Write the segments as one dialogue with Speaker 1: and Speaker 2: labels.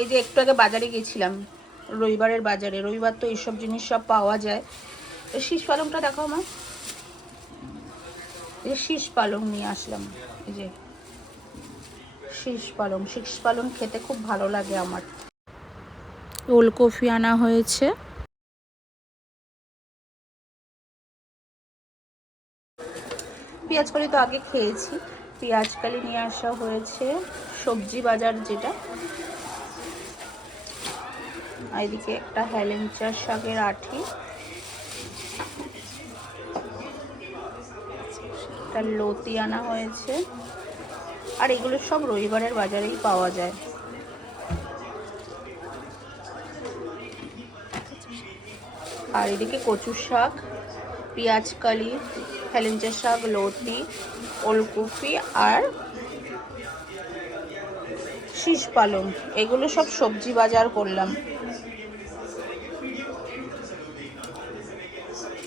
Speaker 1: এই যে একটু আগে বাজারে গেছিলাম রবিবারের বাজারে রবিবার তো এইসব জিনিস সব পাওয়া যায়। এই শীষ পালংটা দেখো আমার এই যে শীষ পালং নিয়ে আসলাম এই যে শীষ পালং। শীষ পালং খেতে খুব ভালো লাগে আমার। ওলকপি আনা হয়েছে। পেঁয়াজ কলি তো আগে খেয়েছি পেঁয়াজ কালি নিয়ে আসা হয়েছে সবজি বাজার যেটা। এদিকে একটা হেলেঞ্চা শাকের আঠি। একটা লতি আনা হয়েছে। আর এগুলো সব রবিবারের বাজারেই পাওয়া যায়। আর এদিকে কচু শাক, পেঁয়াজ কালি হেলেঞ্চা শাক, লতি, ওলকপি আর শীষ পালং। এগুলো সব সবজি বাজার করলাম।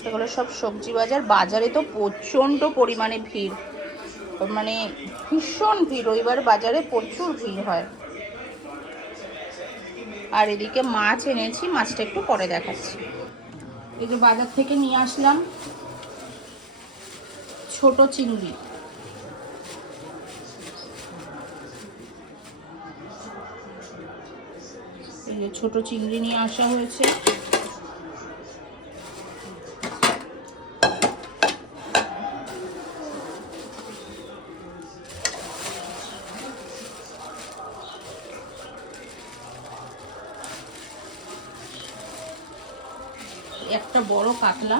Speaker 1: এগুলো সব সবজি বাজার, বাজারে তো প্রচণ্ড পরিমাণে ভিড়। মানে ভীষণ ভিড়, রবিবার বাজারে প্রচুর ভিড় হয়। আর এদিকে মাছ এনেছি, মাছটা একটু পরে দেখাচ্ছি। এই যে বাজার থেকে নিয়ে আসলাম ছোট চিংড়ি। এই যে ছোট চিংড়ি নিয়ে আসা হয়েছে। একটা বড় কাতলা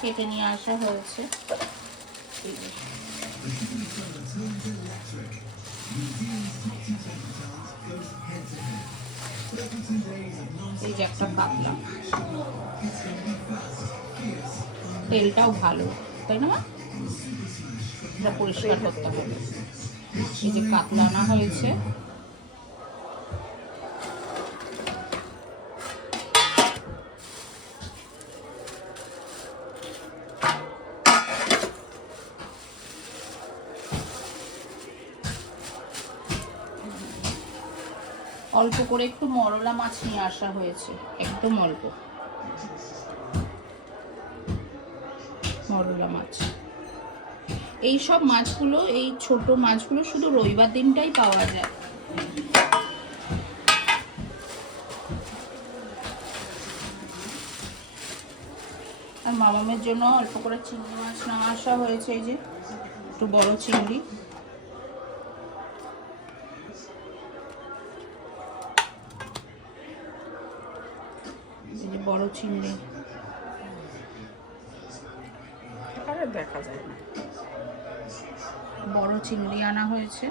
Speaker 1: কেটে নিয়ে আসা হয়েছে। এই যে। একটা কাতলা তেলটাও ভালো, তাই না পরিষ্কার করতে হবে। এই যে কাতলা আনা হয়েছে। অল্প করে একটু মরলা মাছ নিয়ে আসা হয়েছে, একদম অল্প। মরলা মাছ। এই সব মাছগুলো, এই ছোট মাছগুলো শুধু রবিবার দিনটাই পাওয়া যায়। আর মামামের জন্য অল্প করে চিংড়ি মাছ নেওয়া আসা হয়েছে, এই যে একটু বড় চিংড়ি। যে বড় চিংড়ি।
Speaker 2: আরে দেখা যায় না।
Speaker 1: বড় চিংড়ি আনা হয়েছে।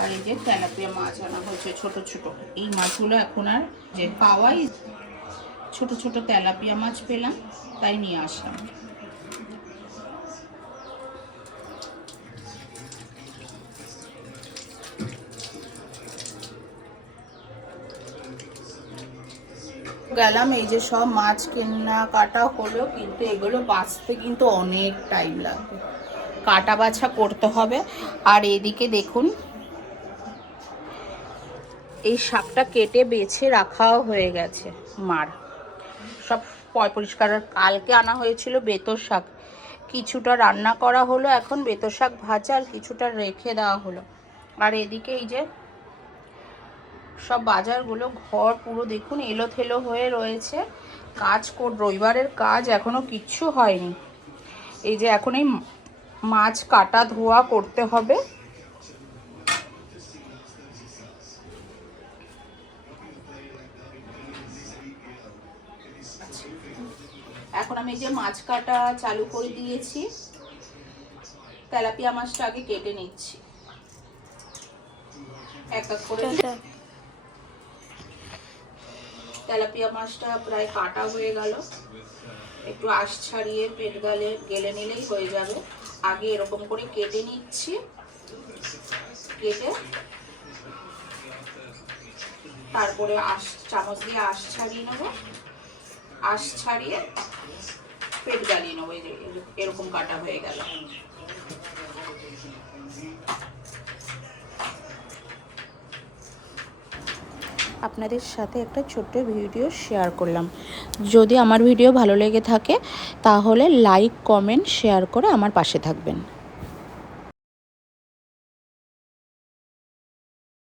Speaker 1: আর এই যে তেলাপিয়া মাছ আনা হয়েছে ছোট ছোট। এই মাছগুলো এখন আর যে পাওয়াই ছোট ছোট তেলাপিয়া মাছ পেলাম তাই নিয়ে আসলাম। গেলাম, এই যে সব মাছ কেনা কাটা হলো, কিন্তু এগুলো বাঁচতে কিন্তু অনেক টাইম লাগবে। কাটা বাছা করতে হবে। আর এদিকে দেখুন, এই শাকটা কেটে বেছে রাখাও হয়ে গেছে। মার, সব পরিষ্কার। কালকে আনা হয়েছিল বেতর শাক। কিছুটা রান্না করা হলো, এখন বেতর শাক ভাজা আর কিছুটা রেখে দেওয়া হলো। আর এদিকে এই যে সব বাজারগুলো, ঘর পুরো দেখুন এলো থেলো হয়ে রয়েছে। কাজ কর, রবিবারের কাজ এখনও কিচ্ছু হয়নি। এই যে এখন এই মাছ কাটা ধোয়া করতে হবে। এখন আমি যে মাছ কাটা চালু করে দিয়েছি। তেলাপিয়া মাছটা আগে কেটে নিচ্ছি। এক এক করে তেলাপিয়া মাছটা প্রায় কাটা হয়ে গেল। একটু আশ ছাড়িয়ে পেট গালে গেলে নিলেই হয়ে যাবে। আগে এরকম করে কেটে নিচ্ছি। কেটে তারপরে আশ, চামচ দিয়ে আশ ছাড়িয়ে নেব। আশ ছাড়িয়ে পেট জ্বালিয়ে নেব। এরকম কাটা হয়ে গেল। আপনাদের সাথে একটা ছোট্ট ভিডিও শেয়ার করলাম। যদি আমার ভিডিও ভালো লেগে থাকে, তাহলে লাইক কমেন্ট শেয়ার করে আমার পাশে থাকবেন।